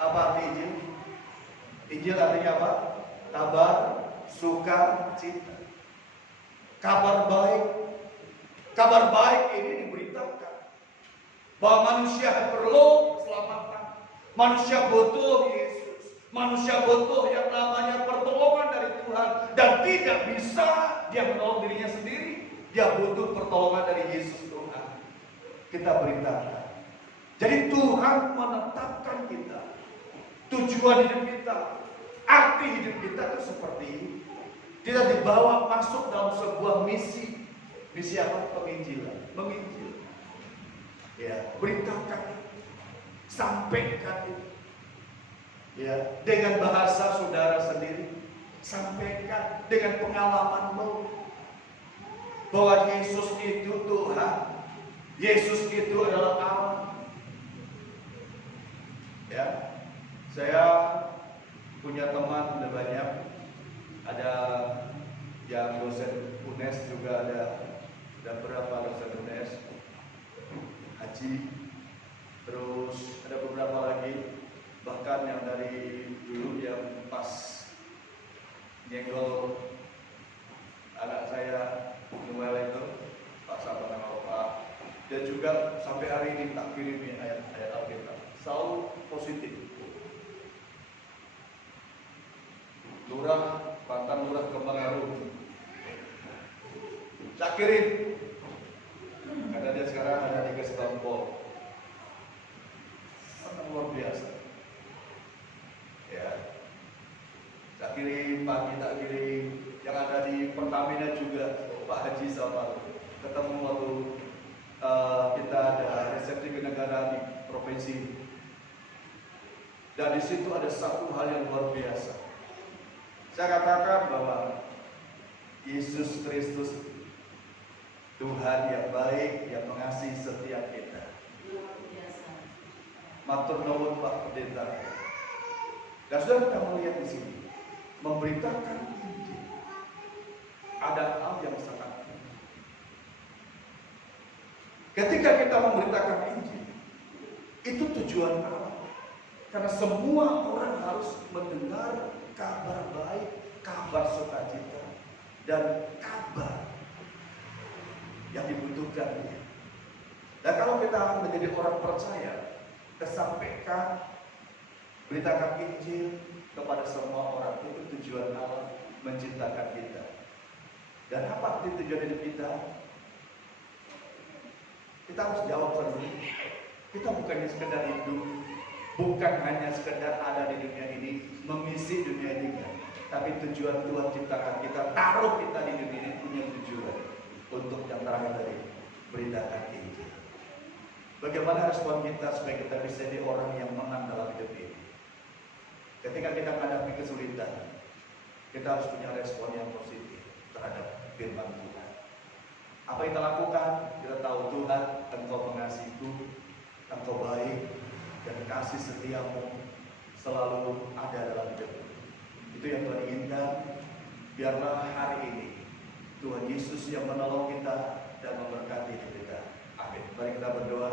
Apa arti Injil? Injil artinya apa? Kabar sukacita. Kabar baik. Kabar baik ini diberitakan bahwa manusia perlu keselamatan. Manusia butuh Yesus. Manusia butuh yang namanya pertolongan dari Tuhan. Tuhan dan tidak bisa dia menolong dirinya sendiri. Dia butuh pertolongan dari Yesus Tuhan. Kita beritakan. Jadi Tuhan menetapkan kita. Tujuan hidup kita, arti hidup kita itu seperti ini. Kita dibawa masuk dalam sebuah misi. Misi apa? Penginjilan. Menginjil. Ya, beritakan, sampaikan itu. Ya, dengan bahasa saudara sendiri, sampaikan dengan pengalamanmu bahwa Yesus itu Tuhan, Yesus itu adalah Allah. Ya, saya punya teman udah banyak, ada yang dosen UNES juga ada berapa dosen UNES, Haji, terus ada beberapa lagi, bahkan yang dari dulu yang pas nyenggol anak saya Noel itu, Pak Sabar nama Bapak, dia juga sampai hari ini tak kirimi ayat-ayat Alkitab, selalu positif. Lurah, mantan lurah Kembang Arum, tak kirim, karena dia sekarang ada di Kesbangpol. Sangat luar biasa. Ya, tak kirim, pagi tak kirim. Yang ada di Pertamina juga, Pak Haji sama ketemu waktu kita ada resepsi kenegaraan di provinsi. Dan di situ ada satu hal yang luar biasa. Saya katakan bahwa Yesus Kristus Tuhan yang baik, yang mengasihi setiap kita. Matur nuwun Pak Pendeta. Dan sudah kita melihat di sini, memberitakan Injil ada hal yang sangat penting. Ketika kita memberitakan Injil, itu tujuan Allah. Karena semua orang harus mendengar kabar baik, kabar sukacita, dan kabar yang dibutuhkan. Dan kalau kita menjadi orang percaya, kesampaikan, beritakan Injil kepada semua orang, itu tujuan Allah menciptakan kita. Dan apa arti tujuan hidup kita? Kita harus jawab sendiri. Kita bukannya sekedar hidup, bukan hanya sekedar ada di dunia ini, mengisi dunia ini kan. Tapi tujuan Tuhan ciptakan kita, taruh kita di dunia ini punya tujuan. Untuk yang terakhir tadi, beritakan Injil. Bagaimana respon kita supaya kita bisa jadi orang yang menang dalam hidup ini? Ketika kita menghadapi kesulitan, kita harus punya respon yang positif terhadap firman Tuhan. Apa yang kita lakukan? Kita tahu Tuhan, Engkau mengasihiku, Engkau baik, dan kasih setiamu selalu ada dalam hidupku. Itu yang Tuhan inginkan. Biarlah hari ini Tuhan Yesus yang menolong kita dan memberkati hidup kita. Amin. Mari kita berdoa.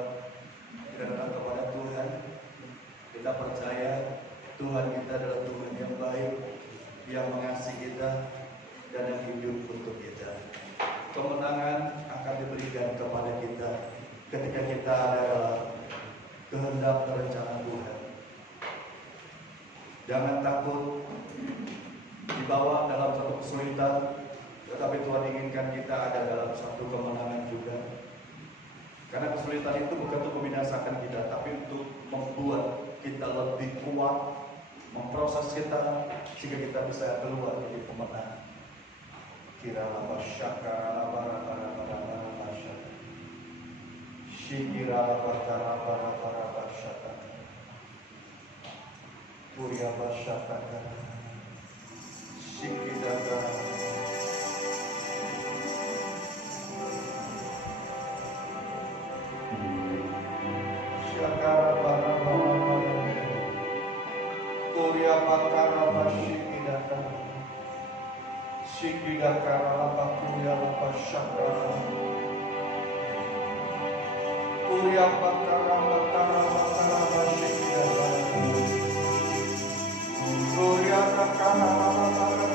Kita datang kepada Tuhan. Kita percaya Tuhan kita adalah Tuhan yang baik, yang mengasihi kita dan yang hidup untuk kita. Kemenangan akan diberikan kepada kita ketika kita ada dalam kehendak rencana Tuhan. Jangan takut dibawa dalam satu kesulitan, tetapi Tuhan inginkan kita ada dalam satu kemenangan juga. Karena kesulitan itu bukan untuk membinasakan kita, tapi untuk membuat kita lebih kuat, memproses kita sehingga kita bisa keluar dari pemenang. Kira lapa syakara lapa rapa rapa rapa rapa syakara. Shikira lapa rapa rapa rapa syakara. Purya syakara. Shikidaka. Syakara para para Purya pakara shikidaka. Shikidaka lapa purya lapa syakara. Purya pakara pakara shikidaka. Purya pakara pakara.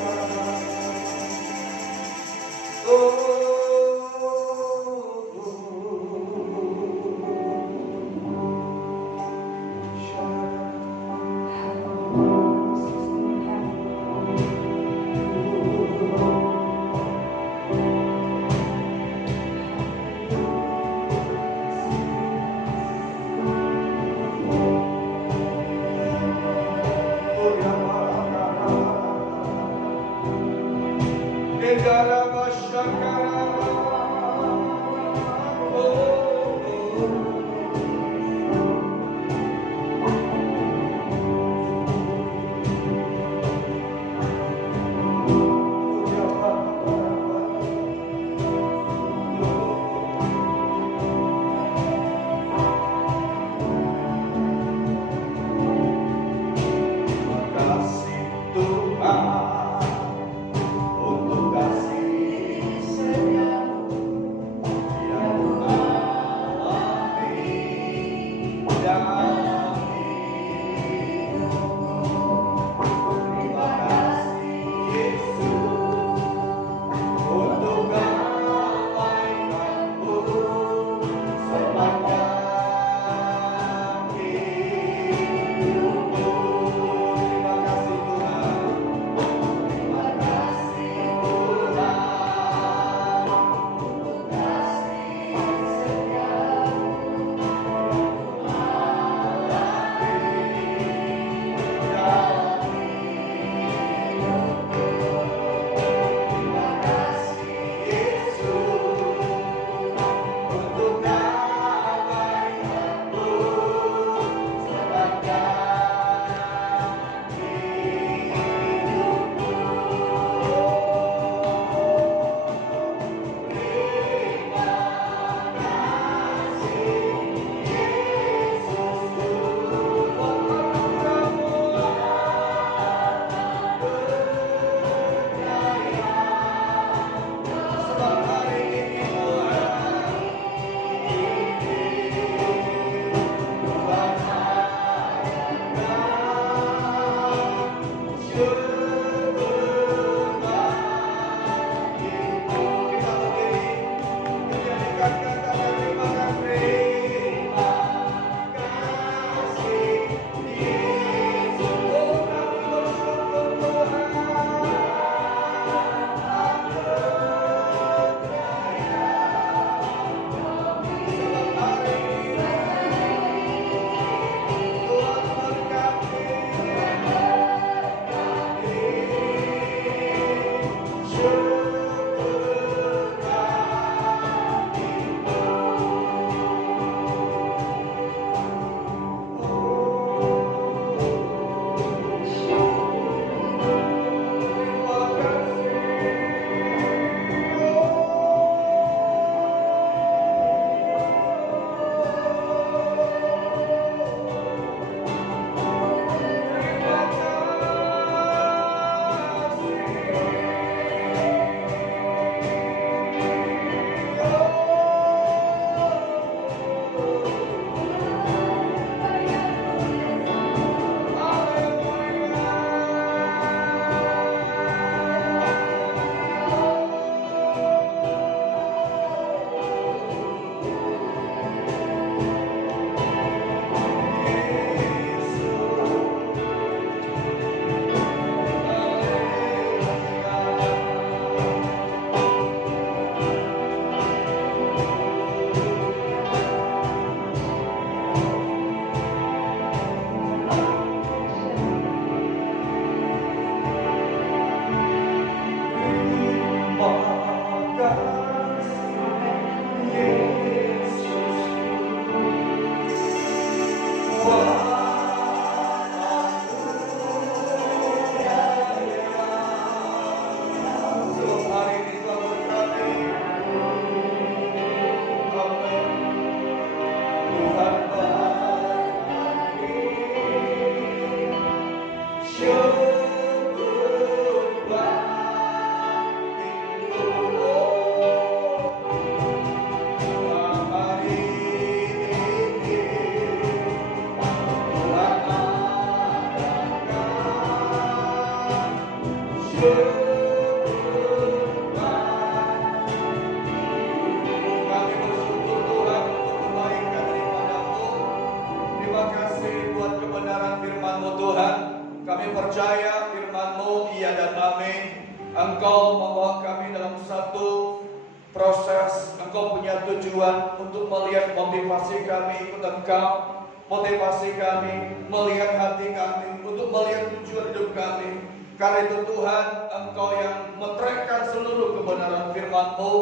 tujuan untuk melihat motivasi kami ikut Engkau, motivasi kami melihat hati kami untuk melihat tujuan hidup kami. Karena itu Tuhan, Engkau yang meterangkan seluruh kebenaran firman-Mu,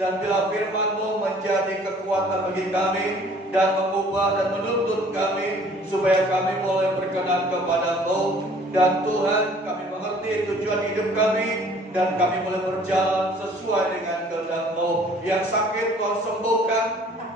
dan bila firman-Mu menjadi kekuatan bagi kami dan mengubah dan menuntun kami supaya kami boleh berkenan kepada-Mu. Dan Tuhan, kami mengerti tujuan hidup kami dan kami boleh berjalan sesuai dengan kehendak-Mu. Yang sakit Tuhan sembuhkan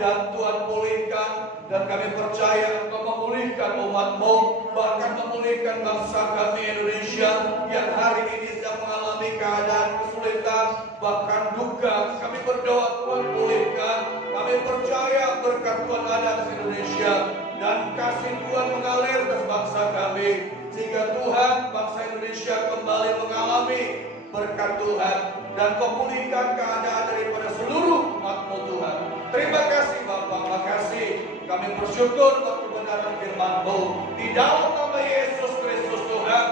dan Tuhan pulihkan, dan kami percaya Engkau memulihkan umat-Mu, bahkan memulihkan bangsa kami Indonesia yang hari ini sedang mengalami keadaan kesulitan, bahkan duka. Kami berdoa Tuhan pulihkan. Kami percaya berkat Tuhan ada atas Indonesia dan kasih Tuhan mengalir atas bangsa kami, sehingga Tuhan bangsa Indonesia kembali mengalami berkat Tuhan dan memulihkan keadaan daripada seluruh umat-Mu Tuhan. Terima kasih Bapa, makasih. Kami bersyukur buat kebenaran firman-Mu. Di dalam nama Yesus Kristus Tuhan,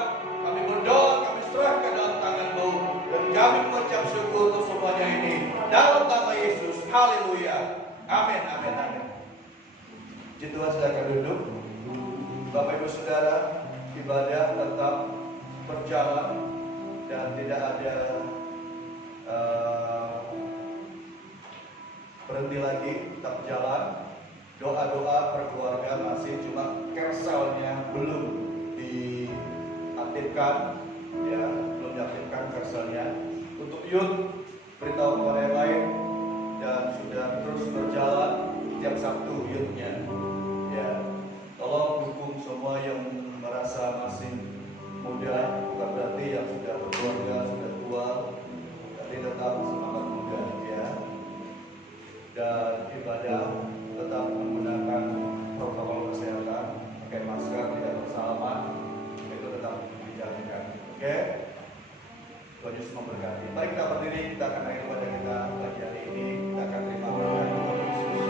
kami berdoa, kami serahkan dalam tangan-Mu, dan kami mengucap syukur untuk semuanya ini. Dalam nama Yesus, haleluya. Amin, amin, amin. Puji Tuhan, silakan duduk. Bapak Ibu Saudara, ibadah tetap berjalan dan tidak ada berhenti lagi, tetap jalan. Doa-doa perkeluarga masih, cuma kerselnya belum diaktifkan, ya, belum diaktifkan kerselnya. Untuk youth, beritahu kepada yang lain, dan sudah terus berjalan tiap Sabtu youthnya, ya. Tolong dukung semua yang merasa masih muda, bukan berarti yang sudah berkeluarga, sudah tua, tapi tetap semangat muda, ya. Dan ibadah tetap menggunakan protokol kesehatan, pakai masker, tidak bersalaman, itu tetap dijalankan. Oke? Tuhan Yesus memberkati. Mari kita berdiri, kita akan akhiri ibadah kita pagi hari ini. Kita akan terima berkat Tuhan Yesus.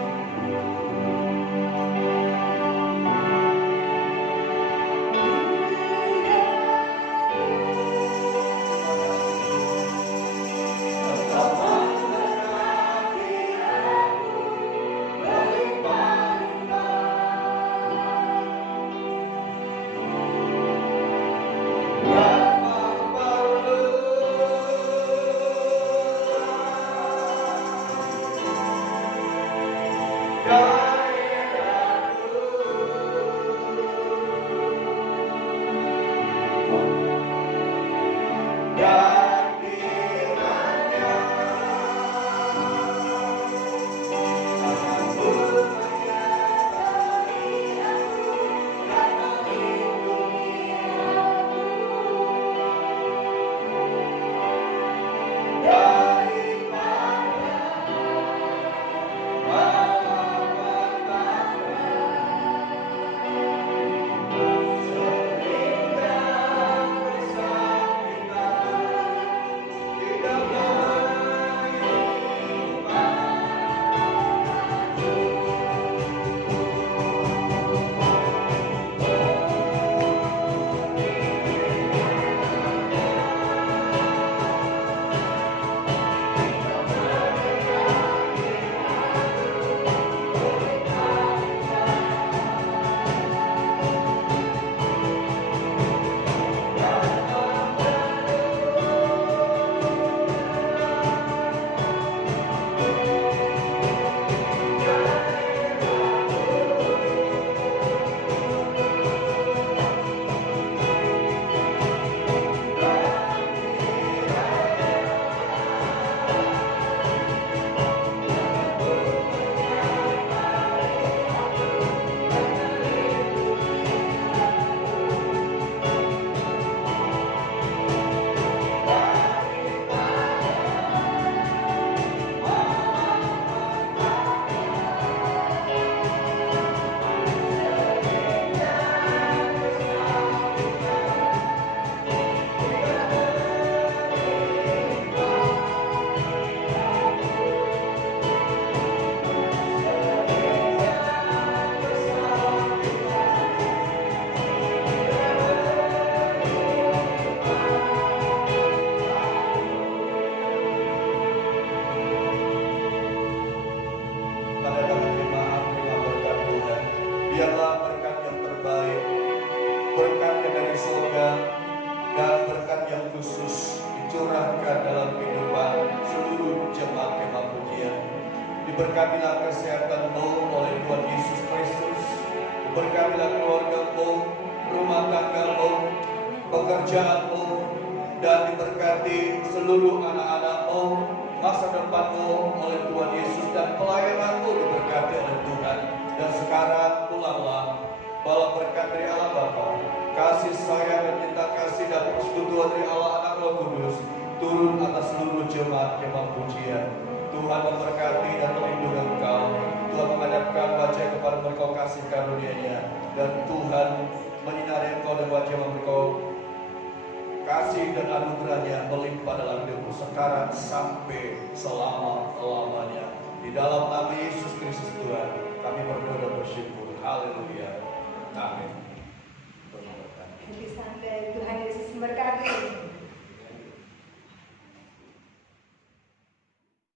Mari kami terima berkat Tuhan. Biarlah berkat yang terbaik, berkat yang dari surga, dan berkat yang khusus dicurahkan dalam kehidupan seluruh jemaat Kemah Pujian. Diberkatilah kesehatanmu oleh Tuhan Yesus Kristus. Diberkatilah keluargamu, rumah tanggamu, pekerjaanmu, dan diberkati seluruh anak-anakmu, masa depanmu oleh Tuhan Yesus, dan pelayananmu diberkati oleh Tuhan. Dan sekarang pulanglah, bawa berkat dari Allah Bapa, kasih sayang dan cinta kasih dan persekutuan dari Allah Anak Roh Kudus turun atas seluruh jemaat Kemah Pujian. Tuhan memberkati dan melindungi engkau. Tuhan menghadapkan wajah kepada engkau kasih karunia-Nya, dan Tuhan menyinari engkau dan wajah engkau kasih dan anugerahnya melimpah dalam hidupmu sekarang sampai selama-lamanya. Di dalam nama Yesus Kristus Tuhan kami berdoa dan bersyukur. Haleluya. Amin.